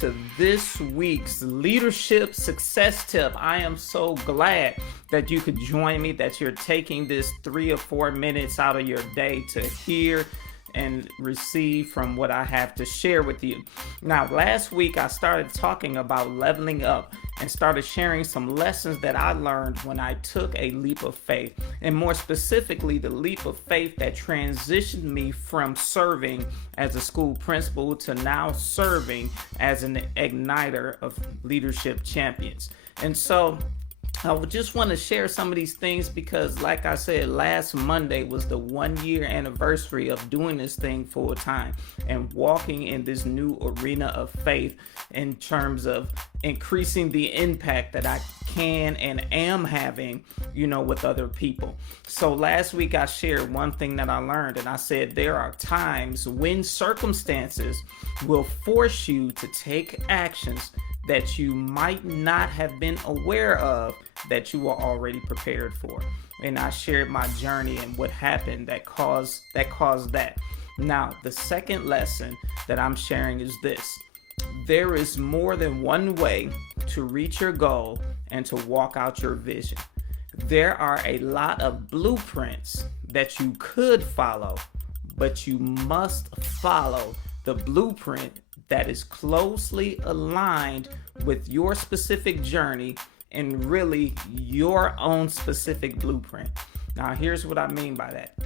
to this week's leadership success tip. I am so glad that you could join me, that you're taking this 3 or 4 minutes out of your day to hear and receive from what I have to share with you. Now, last week I started talking about leveling up and started sharing some lessons that I learned when I took a leap of faith, and more specifically, the leap of faith that transitioned me from serving as a school principal to now serving as an igniter of leadership champions. And so I would just want to share some of these things because, like I said, last Monday was the 1-year anniversary of doing this thing full time and walking in this new arena of faith in terms of increasing the impact that I can and am having, with other people. So last week I shared one thing that I learned, and I said there are times when circumstances will force you to take actions that you might not have been aware of that you were already prepared for. And I shared my journey and what happened that caused that. Now, the second lesson that I'm sharing is this. There is more than one way to reach your goal and to walk out your vision. There are a lot of blueprints that you could follow, but you must follow the blueprint that is closely aligned with your specific journey and really your own specific blueprint. Now, here's what I mean by that.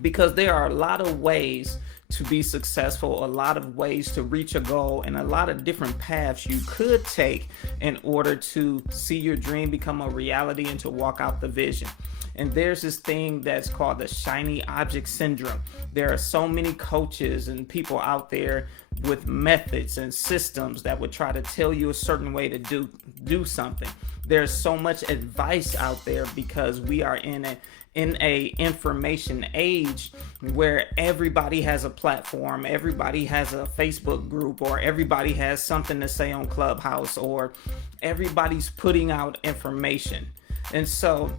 Because there are a lot of ways to be successful, a lot of ways to reach a goal, and a lot of different paths you could take in order to see your dream become a reality and to walk out the vision. And there's this thing that's called the shiny object syndrome. There are so many coaches and people out there with methods and systems that would try to tell you a certain way to do something. There's so much advice out there because we are in a information age where everybody has a platform, everybody has a Facebook group, or everybody has something to say on Clubhouse, or everybody's putting out information. And so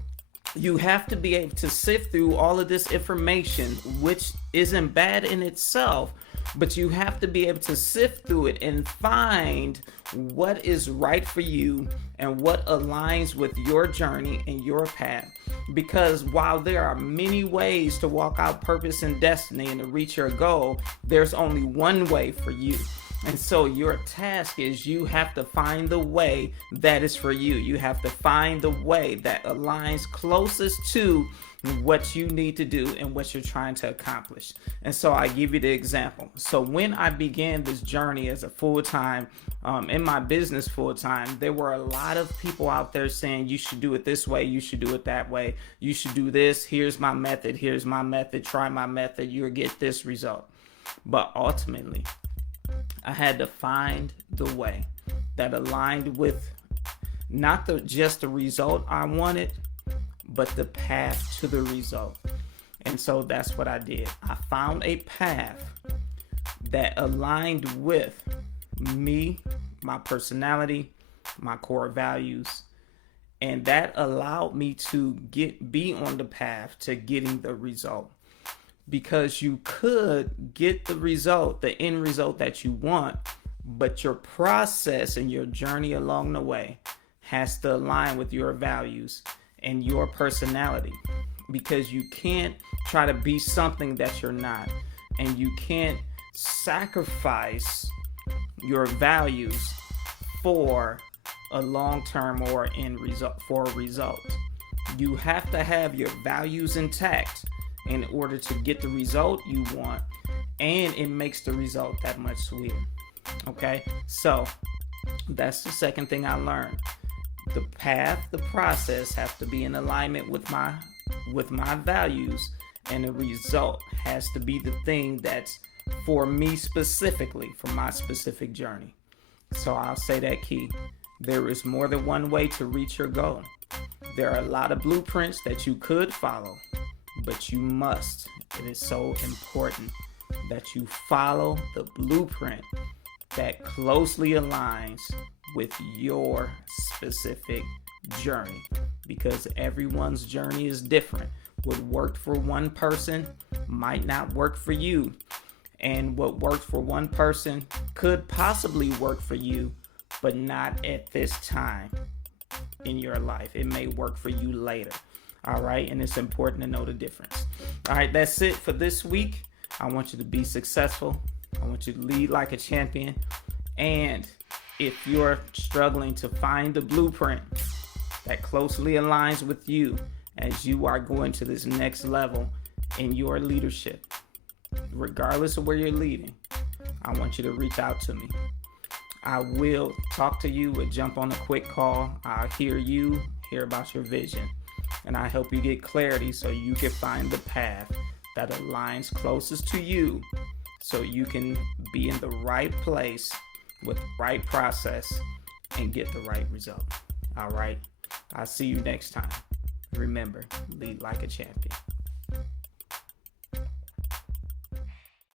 you have to be able to sift through all of this information, which isn't bad in itself, but you have to be able to sift through it and find what is right for you and what aligns with your journey and your path. Because while there are many ways to walk out purpose and destiny and to reach your goal, there's only one way for you. And so your task is you have to find the way that is for you. You have to find the way that aligns closest to what you need to do and what you're trying to accomplish. And so I give you the example. So when I began this journey as a full-time, in my business full-time, there were a lot of people out there saying, you should do it this way, you should do it that way, you should do this, here's my method, try my method, you'll get this result. But ultimately, I had to find the way that aligned with not just the result I wanted, but the path to the result. And so that's what I did. I found a path that aligned with me, my personality, my core values, and that allowed me to be on the path to getting the result. Because you could get the result, the end result that you want, but your process and your journey along the way has to align with your values and your personality. Because you can't try to be something that you're not, and you can't sacrifice your values for a long-term or end result, for a result. You have to have your values intact in order to get the result you want, and it makes the result that much sweeter. Okay, so that's the second thing I learned. The path, the process have to be in alignment with my values, and the result has to be the thing that's for me specifically, for my specific journey. So I'll say that key. There is more than one way to reach your goal. There are a lot of blueprints that you could follow, but you must. It is so important that you follow the blueprint that closely aligns with your specific journey, because everyone's journey is different. What worked for one person might not work for you. And what works for one person could possibly work for you, but not at this time in your life. It may work for you later. All right. And it's important to know the difference. All right. That's it for this week. I want you to be successful. I want you to lead like a champion. And if you're struggling to find the blueprint that closely aligns with you as you are going to this next level in your leadership, regardless of where you're leading, I want you to reach out to me. I will talk to you. We'll jump on a quick call. I'll hear you, hear about your vision, and I help you get clarity so you can find the path that aligns closest to you so you can be in the right place with the right process and get the right result. All right. I'll see you next time. Remember, lead like a champion.